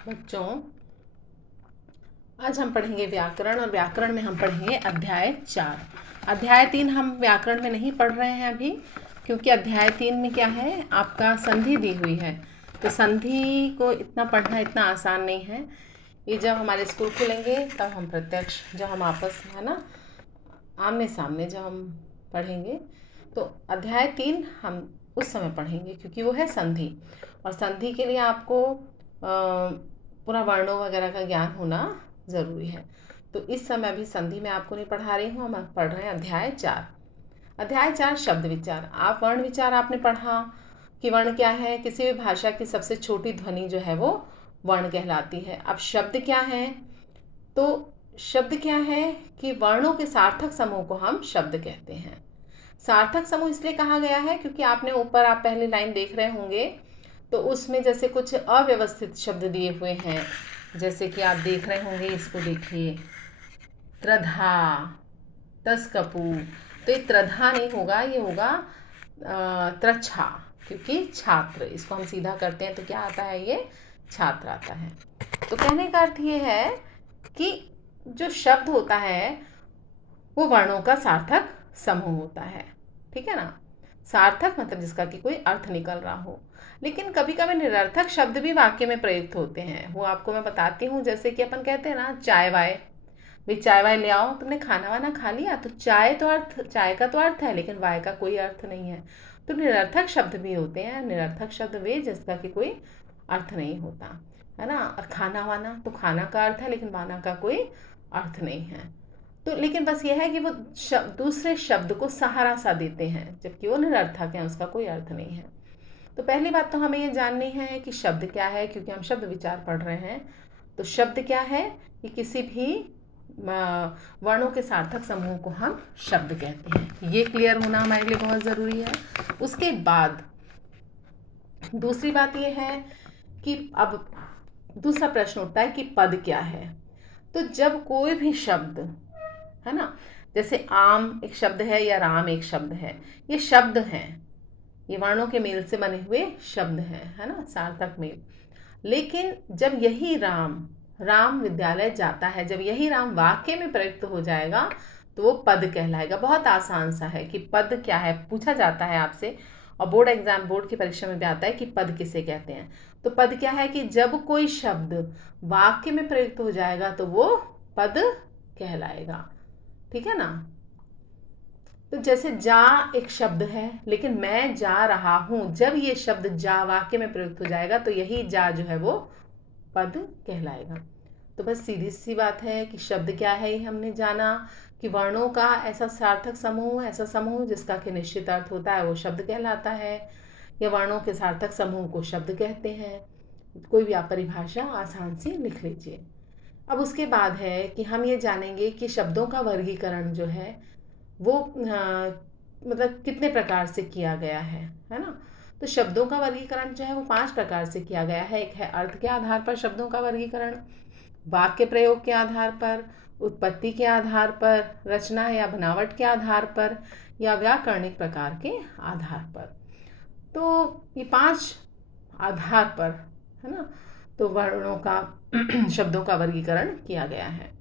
बच्चों, आज हम पढ़ेंगे व्याकरण और व्याकरण में हम पढ़ेंगे अध्याय 4। अध्याय 3 हम व्याकरण में नहीं पढ़ रहे हैं अभी, क्योंकि अध्याय 3 में क्या है, आपका संधि दी हुई है। तो संधि को इतना पढ़ना इतना आसान नहीं है। ये जब हमारे स्कूल खुलेंगे तब हम प्रत्यक्ष, जब हम आपस में है ना आमने सामने जब हम पढ़ेंगे, तो अध्याय 3 हम उस समय पढ़ेंगे, क्योंकि वो है संधि। और संधि के लिए आपको पूरा वर्णों वगैरह का ज्ञान होना ज़रूरी है। तो इस समय अभी संधि में आपको नहीं पढ़ा रही हूँ, हम पढ़ रहे हैं अध्याय 4। अध्याय 4 शब्द विचार। आप वर्ण विचार आपने पढ़ा कि वर्ण क्या है। किसी भी भाषा की सबसे छोटी ध्वनि जो है वो वर्ण कहलाती है। अब शब्द क्या है, तो शब्द क्या है कि वर्णों के सार्थक समूह को हम शब्द कहते हैं। सार्थक समूह इसलिए कहा गया है क्योंकि आपने ऊपर आप पहली लाइन देख रहे होंगे, तो उसमें जैसे कुछ अव्यवस्थित शब्द दिए हुए हैं, जैसे कि आप देख रहे होंगे, इसको देखिए, त्रधा, तस्कपू। तो ये त्रधा नहीं होगा, ये होगा त्रच्छा, क्योंकि छात्र, इसको हम सीधा करते हैं तो क्या आता है, ये छात्र आता है। तो कहने का अर्थ ये है कि जो शब्द होता है वो वर्णों का सार्थक समूह होता है। ठीक है ना। सार्थक मतलब जिसका कि कोई अर्थ निकल रहा हो। लेकिन कभी कभी निरर्थक शब्द भी वाक्य में प्रयुक्त होते हैं, वो आपको मैं बताती हूँ। जैसे कि अपन कहते हैं ना, चाय वाय, भाई चाय वाय ले आओ, तुमने खाना वाना खा लिया। तो चाय तो अर्थ, चाय का तो अर्थ है, लेकिन वाय का कोई अर्थ नहीं है। तो निरर्थक शब्द भी होते हैं। निरर्थक शब्द वे जिसका कि कोई अर्थ नहीं होता है ना। और खाना वाना, तो खाना का अर्थ है, लेकिन वाना का कोई अर्थ नहीं है। तो लेकिन बस ये है कि वो दूसरे शब्द को सहारा सा देते हैं, जबकि वो निरर्थक है, उसका कोई अर्थ नहीं है। तो पहली बात तो हमें ये जाननी है कि शब्द क्या है, क्योंकि हम शब्द विचार पढ़ रहे हैं। तो शब्द क्या है कि किसी भी वर्णों के सार्थक समूह को हम शब्द कहते हैं। ये क्लियर होना हमारे लिए बहुत ज़रूरी है। उसके बाद दूसरी बात ये है कि अब दूसरा प्रश्न उठता है कि पद क्या है। तो जब कोई भी शब्द है ना, जैसे आम एक शब्द है या राम एक शब्द है, ये शब्द हैं, ये वर्णों के मेल से बने हुए शब्द हैं, है ना, सार्थक मेल। लेकिन जब यही राम, राम विद्यालय जाता है, जब यही राम वाक्य में प्रयुक्त हो जाएगा तो वो पद कहलाएगा। बहुत आसान सा है कि पद क्या है, पूछा जाता है आपसे, और बोर्ड की परीक्षा में भी आता है कि पद किसे कहते हैं। तो पद क्या है कि जब कोई शब्द वाक्य में प्रयुक्त हो जाएगा तो वो पद कहलाएगा। ठीक है ना। तो जैसे जा एक शब्द है, लेकिन मैं जा रहा हूं, जब ये शब्द जा वाक्य में प्रयुक्त हो जाएगा तो यही जा जो है वो पद कहलाएगा। तो बस सीधी सी बात है कि शब्द क्या है, ये हमने जाना कि वर्णों का ऐसा सार्थक समूह, ऐसा समूह जिसका कि निश्चित अर्थ होता है, वो शब्द कहलाता है, या वर्णों के सार्थक समूह को शब्द कहते हैं। कोई भी आप परिभाषा आसान से लिख लीजिए। अब उसके बाद है कि हम ये जानेंगे कि शब्दों का वर्गीकरण जो है वो मतलब कितने प्रकार से किया गया है ना। तो शब्दों का वर्गीकरण जो है वो 5 प्रकार से किया गया है। एक है अर्थ के आधार पर शब्दों का वर्गीकरण, वाक्य प्रयोग के आधार पर, उत्पत्ति के आधार पर, रचना या बनावट के आधार पर, या व्याकरणिक प्रकार के आधार पर। तो ये 5 आधार पर, है ना, तो वर्णों का शब्दों का वर्गीकरण किया गया है।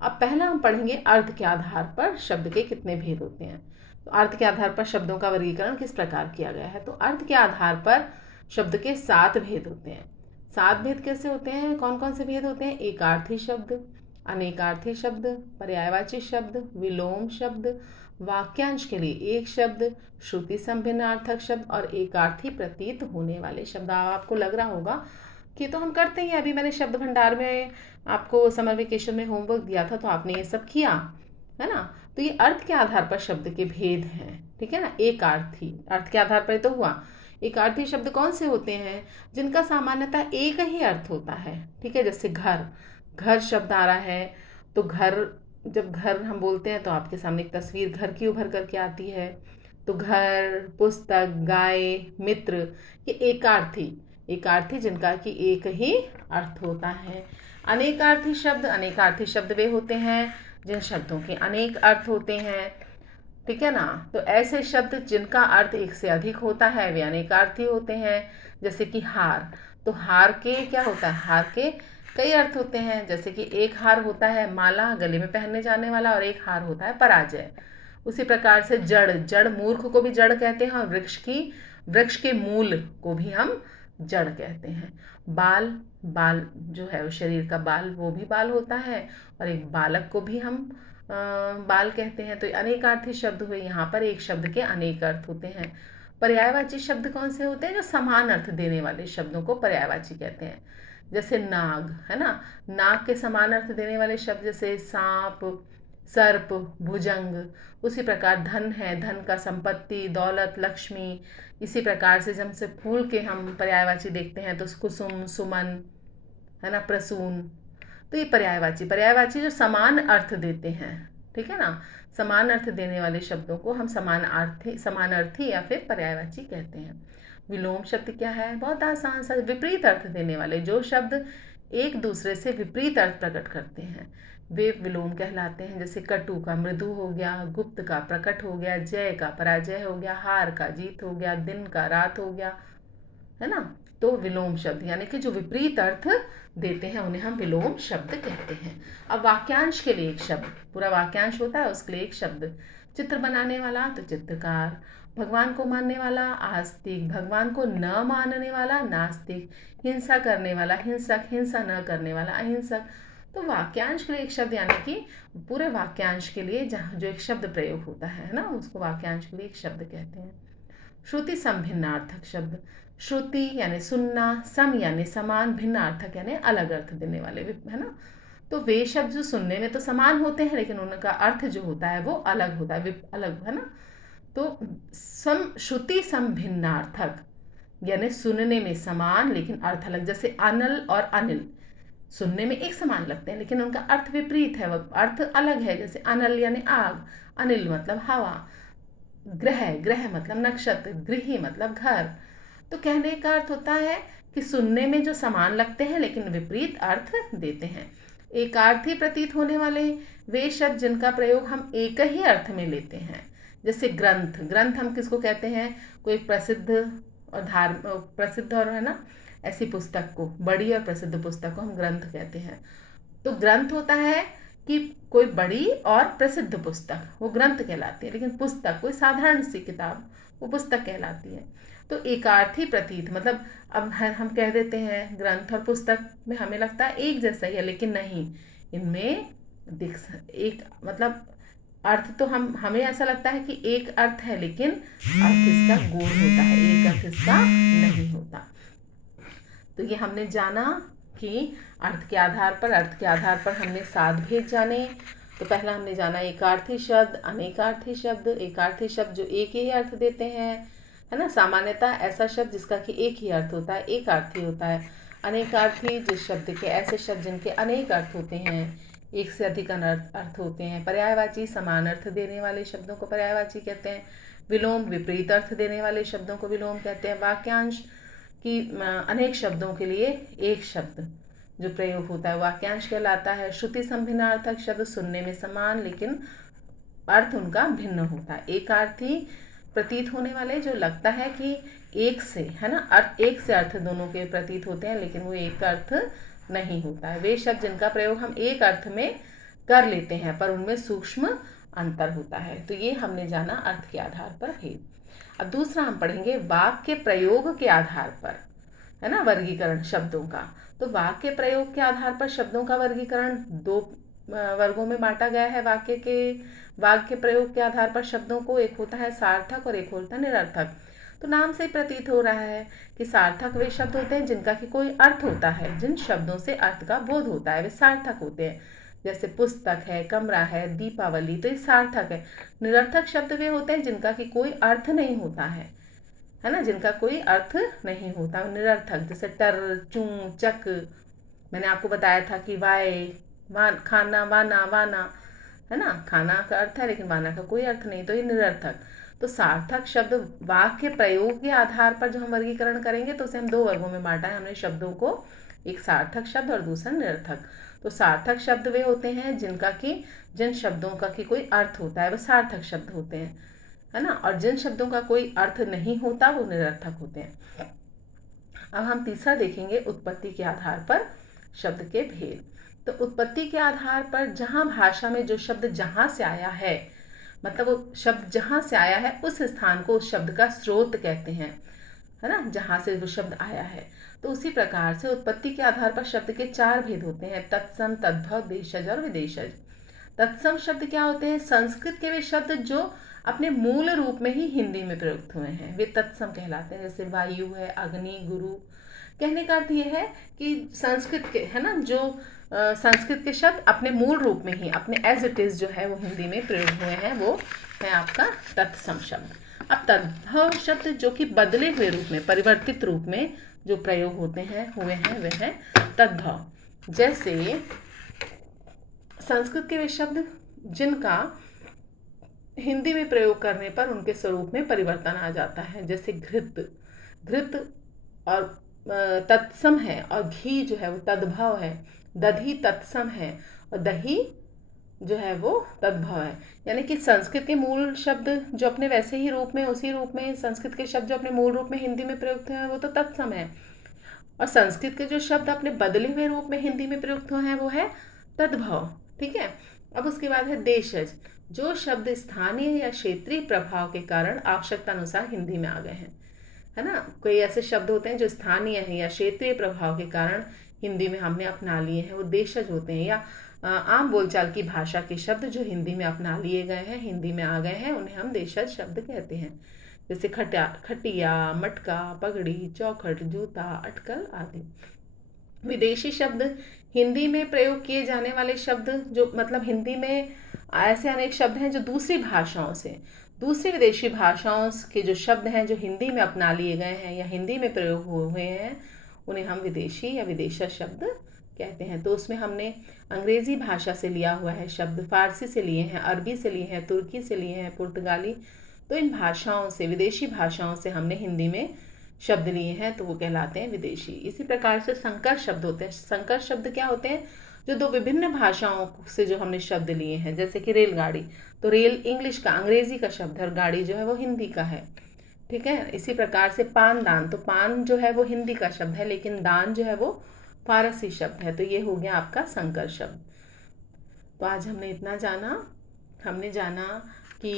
अब पहला हम पढ़ेंगे अर्थ के आधार पर शब्द के कितने भेद होते हैं। तो अर्थ के आधार पर शब्दों का वर्गीकरण किस प्रकार किया गया है। तो अर्थ के आधार पर शब्द के 7 भेद होते हैं। 7 भेद कैसे होते हैं, कौन कौन से भेद होते हैं? एकार्थी शब्द, अनेकार्थी शब्द, पर्यायवाची शब्द, विलोम शब्द, वाक्यांश के लिए एक शब्द, श्रुति संभिन्नार्थक शब्द, और एकार्थी प्रतीत होने वाले शब्द। आपको लग रहा होगा कि तो हम करते ही, अभी मैंने शब्द भंडार में आपको समर वेकेशन में होमवर्क दिया था, तो आपने ये सब किया है ना। तो ये अर्थ के आधार पर शब्द के भेद हैं। ठीक है ना। एकार्थी, अर्थ के आधार पर तो हुआ। एकार्थी शब्द कौन से होते हैं? जिनका सामान्यतः एक ही अर्थ होता है। ठीक है। जैसे घर, घर शब्द आ रहा है, तो घर, जब घर हम बोलते हैं तो आपके सामने एक तस्वीर घर की उभर करके आती है। तो घर, पुस्तक, गाय, मित्र, ये एकार्थी, एकार्थी जिनका कि एक ही अर्थ होता है। अनेकार्थी शब्द, अनेकार्थी शब्द वे होते हैं जिन शब्दों के अनेक अर्थ होते हैं। ठीक है ना। तो ऐसे शब्द जिनका अर्थ एक से अधिक होता है वे अनेकार्थी होते हैं। जैसे कि हार, तो हार के क्या होता है, हार के कई अर्थ होते हैं। जैसे कि एक हार होता है माला, गले में पहनने जाने वाला, और एक हार होता है पराजय। उसी प्रकार से जड़, जड़ मूर्ख को भी जड़ कहते हैं, और वृक्ष के मूल को भी हम जड़ कहते हैं। बाल, बाल जो है वो शरीर का बाल, वो भी बाल होता है, और एक बालक को भी हम बाल कहते हैं। तो अनेकार्थी शब्द हुए, यहाँ पर एक शब्द के अनेक अर्थ होते हैं। पर्यायवाची शब्द कौन से होते हैं, जो समान अर्थ देने वाले शब्दों को पर्यायवाची कहते हैं। जैसे नाग है ना, नाग के समान अर्थ देने वाले शब्द जैसे सांप, सर्प, भुजंग। उसी प्रकार धन है, धन का संपत्ति, दौलत, लक्ष्मी। इसी प्रकार से जब से फूल के हम पर्यायवाची देखते हैं तो कुसुम, सुमन है ना, प्रसून। तो ये पर्यायवाची जो समान अर्थ देते हैं, ठीक है ना, समान अर्थ देने वाले शब्दों को हम समानार्थी या फिर पर्यायवाची कहते हैं। विलोम शब्द क्या है, बहुत आसान सा, विपरीत अर्थ देने वाले जो शब्द एक दूसरे से विपरीत अर्थ प्रकट करते हैं वे विलोम कहलाते हैं। जैसे कटु का मृदु हो गया, गुप्त का प्रकट हो गया, जय का पराजय हो गया, हार का जीत हो गया, दिन का रात हो गया, है ना। तो विलोम शब्द यानी कि जो विपरीत अर्थ देते हैं उन्हें हम विलोम शब्द कहते हैं। अब वाक्यांश के लिए एक शब्द, पूरा वाक्यांश होता है उसके लिए एक शब्द। चित्र बनाने वाला तो चित्रकार, भगवान को मानने वाला आस्तिक, भगवान को न मानने वाला नास्तिक, हिंसा करने वाला हिंसक, हिंसा न करने वाला अहिंसक। तो वाक्यांश के लिए एक शब्द यानी कि पूरे वाक्यांश के लिए जहाँ जो एक शब्द प्रयोग होता है ना, उसको वाक्यांश के लिए एक शब्द कहते हैं। श्रुति समभिन्नार्थक शब्द, श्रुति यानी सुनना, सम यानी समान, भिन्नार्थक यानी अलग अर्थ देने वाले, है ना। तो वे शब्द जो सुनने में तो समान होते हैं लेकिन उनका अर्थ जो होता है वो अलग होता है, अलग, है ना। तो श्रुति समभिन्नार्थक यानी सुनने में समान लेकिन अर्थ अलग। जैसे अनल और अनिल सुनने में एक समान लगते हैं लेकिन उनका अर्थ विपरीत है, वह अर्थ अलग है। जैसे अनल यानी आग, अनिल मतलब हवा, ग्रह, ग्रह मतलब नक्षत्र, गृही मतलब घर। तो कहने का अर्थ होता है कि सुनने में जो समान लगते हैं लेकिन विपरीत अर्थ देते हैं। एकार्थी प्रतीत होने वाले वे शब्द जिनका प्रयोग हम एक ही अर्थ में लेते हैं। जैसे ग्रंथ, ग्रंथ हम किसको कहते हैं, कोई प्रसिद्ध और है ना ऐसी पुस्तक को, बड़ी और प्रसिद्ध पुस्तक को हम ग्रंथ कहते हैं। तो ग्रंथ होता है कि कोई बड़ी और प्रसिद्ध पुस्तक, वो ग्रंथ कहलाती है, लेकिन पुस्तक कोई साधारण सी किताब, वो पुस्तक कहलाती है। तो एकार्थी प्रतीत मतलब अब हम कह देते हैं ग्रंथ और पुस्तक में हमें लगता है एक जैसा ही है, लेकिन नहीं, इनमें एक मतलब अर्थ तो हमें ऐसा लगता है कि एक अर्थ है लेकिन अर्थ इसका गौण होता है, एक अर्थ इसका नहीं होता। तो ये हमने जाना कि अर्थ के आधार पर हमने 7 भेद जाने। तो पहला हमने जाना एकार्थी शब्द, अनेकार्थी शब्द। एकार्थी शब्द जो एक ही अर्थ देते हैं, है ना, सामान्यतः ऐसा शब्द जिसका कि एक ही अर्थ होता है, एक अर्थी होता है। अनेकार्थी जिस शब्द के, ऐसे शब्द जिनके अनेक अर्थ होते हैं, एक से अधिक अर्थ होते हैं। पर्यायवाची समान अर्थ देने वाले शब्दों को पर्यायवाची कहते हैं। विलोम विपरीत अर्थ देने वाले शब्दों को विलोम कहते हैं। वाक्यांश कि अनेक शब्दों के लिए एक शब्द जो प्रयोग होता है वाक्यांश कहलाता है। श्रुति संभिन्नार्थक शब्द सुनने में समान लेकिन अर्थ उनका भिन्न होता है। एकार्थी प्रतीत होने वाले जो लगता है कि एक से, है ना, अर्थ एक से अर्थ दोनों के प्रतीत होते हैं लेकिन वो एक अर्थ नहीं होता है। वे शब्द जिनका प्रयोग हम एक अर्थ में कर लेते हैं पर उनमें सूक्ष्म अंतर होता है। तो ये हमने जाना अर्थ के आधार पर भेद। अब दूसरा हम पढ़ेंगे वाक्य प्रयोग के आधार पर, है ना, वर्गीकरण शब्दों का। तो वाक्य प्रयोग के आधार पर शब्दों का वर्गीकरण 2 वर्गों में बांटा गया है। वाक्य प्रयोग के आधार पर शब्दों को, एक होता है सार्थक और एक होता है निरर्थक। तो नाम से प्रतीत हो रहा है कि सार्थक वे शब्द होते हैं जिनका कि कोई अर्थ होता है, जिन शब्दों से अर्थ का बोध होता है वे सार्थक होते हैं। जैसे पुस्तक है, कमरा है, दीपावली, तो ये सार्थक है। निरर्थक शब्द वे होते हैं जिनका कि कोई अर्थ नहीं होता है ना, जिनका कोई अर्थ नहीं होता, निरर्थक। जैसे टर, चूं, चक, मैंने आपको बताया था कि खाना, वाना, है ना, खाना का अर्थ है लेकिन वाना का कोई अर्थ नहीं, तो ये निरर्थक। तो सार्थक शब्द वाक्य प्रयोग के आधार पर जो हम वर्गीकरण करेंगे तो उसे हम 2 वर्गों में बांटा है हमने शब्दों को, एक सार्थक शब्द और दूसरा निरर्थक। तो सार्थक शब्द वे होते हैं जिन शब्दों का कि कोई अर्थ होता है वो सार्थक शब्द होते हैं, है ना, और जिन शब्दों का कोई अर्थ नहीं होता वो निरर्थक होते हैं। अब हम तीसरा देखेंगे उत्पत्ति के आधार पर शब्द के भेद। तो उत्पत्ति के आधार पर जहाँ भाषा में जो शब्द जहाँ से आया है, मतलब वो शब्द जहाँ से आया है उस स्थान को उस शब्द का स्रोत कहते हैं, है ना, जहाँ से वो शब्द आया है। तो उसी प्रकार से उत्पत्ति के आधार पर शब्द के 4 भेद होते हैं, तत्सम, तद्भव, देशज और विदेशज। तत्सम शब्द क्या होते हैं? संस्कृत के वे शब्द जो अपने मूल रूप में ही हिंदी में प्रयुक्त हुए हैं, वे तत्सम कहलाते हैं। जैसे वायु है, अग्नि, गुरु। कहने का अर्थ ये है कि संस्कृत के, है ना, जो संस्कृत के शब्द अपने मूल रूप में ही, अपने एज इट इज़ जो है वो हिंदी में प्रयोग हुए हैं, वो है आपका तत्सम शब्द। अब तद्भव शब्द जो कि बदले हुए रूप में, परिवर्तित रूप में जो प्रयोग होते हैं, हुए हैं, वे हैं तद्भव। जैसे संस्कृत के वे शब्द जिनका हिंदी में प्रयोग करने पर उनके स्वरूप में परिवर्तन आ जाता है, जैसे घृत। घृत और तत्सम है, और घी जो है वो तद्भव है। दधी तत्सम है और दही जो है वो तद्भव है। यानी कि संस्कृत के मूल शब्द जो अपने वैसे ही रूप में, उसी रूप में संस्कृत के शब्द जो अपने मूल रूप में हिंदी में प्रयुक्त हैं वो तो तत्सम है, और संस्कृत के जो शब्द अपने बदले हुए रूप में हिंदी में प्रयुक्त हुए हैं वो है तद्भव। ठीक है। अब उसके बाद है देशज, जो शब्द स्थानीय या क्षेत्रीय प्रभाव के कारण आवश्यकता अनुसार हिंदी में आ गए हैं, है ना। कोई ऐसे शब्द होते हैं जो स्थानीय हैं या क्षेत्रीय प्रभाव के कारण हिंदी में हमने अपना लिए हैं, वो देशज होते हैं। या आम बोलचाल की भाषा के शब्द जो हिंदी में अपना लिए गए हैं, हिंदी में आ गए हैं, उन्हें हम देशज शब्द कहते हैं। जैसे खटिया, मटका, पगड़ी, चौखट, जूता, अटकल आदि। विदेशी शब्द हिंदी में प्रयोग किए जाने वाले शब्द, जो मतलब हिंदी में ऐसे अनेक शब्द हैं जो दूसरी भाषाओं से, दूसरी विदेशी भाषाओं के जो शब्द हैं जो हिंदी में अपना लिए गए हैं या हिंदी में प्रयोग हुए हैं, उन्हें हम विदेशी या विदेशज शब्द कहते हैं। तो उसमें हमने अंग्रेज़ी भाषा से लिया हुआ है शब्द, फारसी से लिए हैं, अरबी से लिए हैं, तुर्की से लिए हैं, पुर्तगाली। तो इन भाषाओं से, विदेशी भाषाओं से हमने हिंदी में शब्द लिए हैं, तो वो कहलाते हैं विदेशी। इसी प्रकार से संकर शब्द होते हैं। संकर शब्द क्या होते हैं? जो दो विभिन्न भाषाओं से जो हमने शब्द लिए हैं, जैसे कि रेलगाड़ी, तो रेल इंग्लिश का, अंग्रेजी का शब्द है, और गाड़ी जो है वो हिंदी का है। ठीक है। इसी प्रकार से पानदान, तो पान जो है वो हिंदी का शब्द है, लेकिन दान जो है वो फारसी शब्द है। तो ये हो गया आपका संकर शब्द। तो आज हमने इतना जाना। हमने जाना कि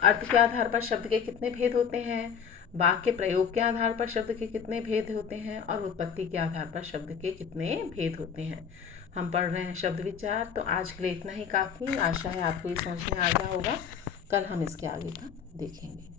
अर्थ के आधार पर शब्द के कितने भेद होते हैं, वाक्य प्रयोग के आधार पर शब्द के कितने भेद होते हैं, और उत्पत्ति के आधार पर शब्द के कितने भेद होते हैं। हम पढ़ रहे हैं शब्द विचार। तो आज के लिए इतना ही काफ़ी। आशा है आपको ये समझ में आ गया होगा। कल हम इसके आगे का देखेंगे।